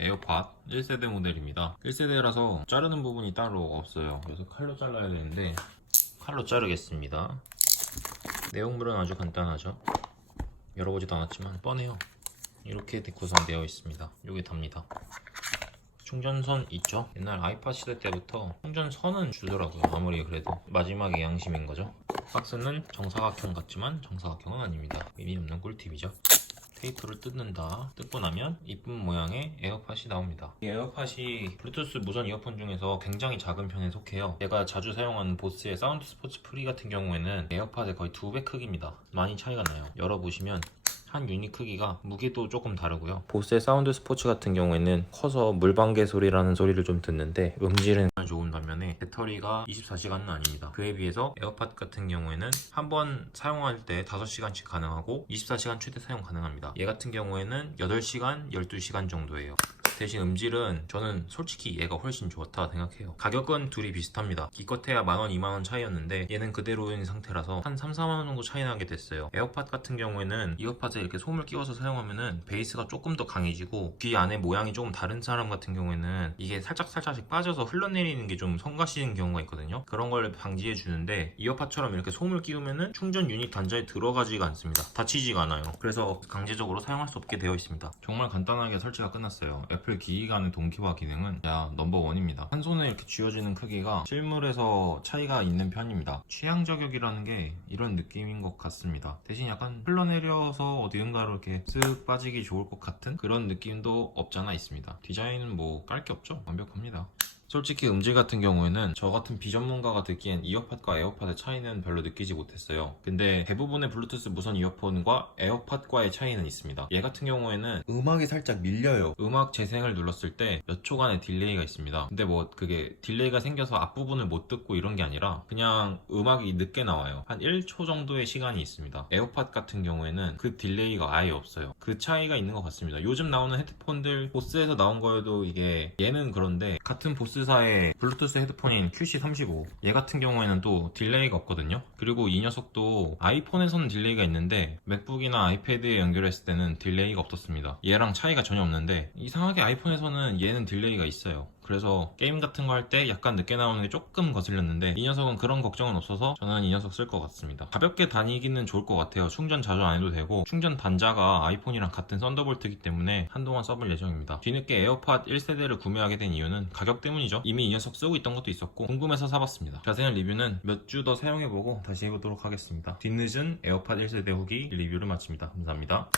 에어팟 1세대 모델입니다. 1세대라서 자르는 부분이 따로 없어요. 그래서 칼로 잘라야 되는데 칼로 자르겠습니다. 내용물은 아주 간단하죠. 열어보지도 않았지만 뻔해요. 이렇게 구성되어 있습니다. 이게 답니다. 충전선 있죠? 옛날 아이팟 시대 때부터 충전선은 주더라고요. 아무리 그래도 마지막에 양심인 거죠. 박스는 정사각형 같지만 정사각형은 아닙니다. 의미 없는 꿀팁이죠. 테이프를 뜯는다. 뜯고 나면 이쁜 모양의 에어팟이 나옵니다. 이 에어팟이 블루투스 무선 이어폰 중에서 굉장히 작은 편에 속해요. 제가 자주 사용하는 보스의 사운드 스포츠 프리 같은 경우에는 에어팟의 거의 2배 크기입니다. 많이 차이가 나요. 열어보시면 한 유닛 크기가 무게도 조금 다르고요. 보스의 사운드 스포츠 같은 경우에는 커서 물방개 소리라는 소리를 좀 듣는데 음질은 좋은 반면에 배터리가 24시간은 아닙니다. 그에 비해서 에어팟 같은 경우에는 한 번 사용할 때 5시간씩 가능하고 24시간 최대 사용 가능합니다. 얘 같은 경우에는 8시간, 12시간 정도예요. 대신 음질은 저는 솔직히 얘가 훨씬 좋다 생각해요. 가격은 둘이 비슷합니다. 기껏해야 만원, 2만원 차이였는데 얘는 그대로인 상태라서 한 3, 4만원 정도 차이 나게 됐어요. 에어팟 같은 경우에는 이어팟에 이렇게 솜을 끼워서 사용하면은 베이스가 조금 더 강해지고 귀 안에 모양이 조금 다른 사람 같은 경우에는 이게 살짝씩 빠져서 흘러내리는 게 좀 성가시는 경우가 있거든요. 그런 걸 방지해 주는데 이어팟처럼 이렇게 솜을 끼우면은 충전 유닛 단자에 들어가지가 않습니다. 닫히지가 않아요. 그래서 강제적으로 사용할 수 없게 되어 있습니다. 정말 간단하게 설치가 끝났어요. 애플 기기간의 동기화 기능은 넘버원입니다. 한 손에 이렇게 쥐어지는 크기가 실물에서 차이가 있는 편입니다. 취향 저격이라는 게 이런 느낌인 것 같습니다. 대신 약간 흘러내려서 어디든가로 이렇게 쓱 빠지기 좋을 것 같은 그런 느낌도 없잖아 있습니다. 디자인은 뭐 깔 게 없죠? 완벽합니다. 솔직히 음질 같은 경우에는 저 같은 비전문가가 듣기엔 이어팟과 에어팟의 차이는 별로 느끼지 못했어요. 근데 대부분의 블루투스 무선 이어폰과 에어팟과의 차이는 있습니다. 얘 같은 경우에는 음악이 살짝 밀려요. 음악 재생을 눌렀을 때 몇 초간의 딜레이가 있습니다. 근데 뭐 그게 딜레이가 생겨서 앞부분을 못 듣고 이런 게 아니라 그냥 음악이 늦게 나와요. 한 1초 정도의 시간이 있습니다. 에어팟 같은 경우에는 그 딜레이가 아예 없어요. 그 차이가 있는 것 같습니다. 요즘 나오는 헤드폰들 보스에서 나온 거여도 이게 얘는 그런데 같은 보스사의 블루투스 헤드폰인 QC35 얘 같은 경우에는 또 딜레이가 없거든요. 그리고 이 녀석도 아이폰에서는 딜레이가 있는데 맥북이나 아이패드에 연결했을 때는 딜레이가 없었습니다. 얘랑 차이가 전혀 없는데 이상하게 아이폰에서는 얘는 딜레이가 있어요. 그래서 게임 같은 거 할 때 약간 늦게 나오는 게 조금 거슬렸는데 이 녀석은 그런 걱정은 없어서 저는 이 녀석 쓸 것 같습니다. 가볍게 다니기는 좋을 것 같아요. 충전 자주 안 해도 되고 충전 단자가 아이폰이랑 같은 썬더볼트이기 때문에 한동안 써볼 예정입니다. 뒤늦게 에어팟 1세대를 구매하게 된 이유는 가격 때문이죠. 이미 이 녀석 쓰고 있던 것도 있었고 궁금해서 사봤습니다. 자세한 리뷰는 몇 주 더 사용해보고 다시 해보도록 하겠습니다. 뒤늦은 에어팟 1세대 후기 리뷰를 마칩니다. 감사합니다.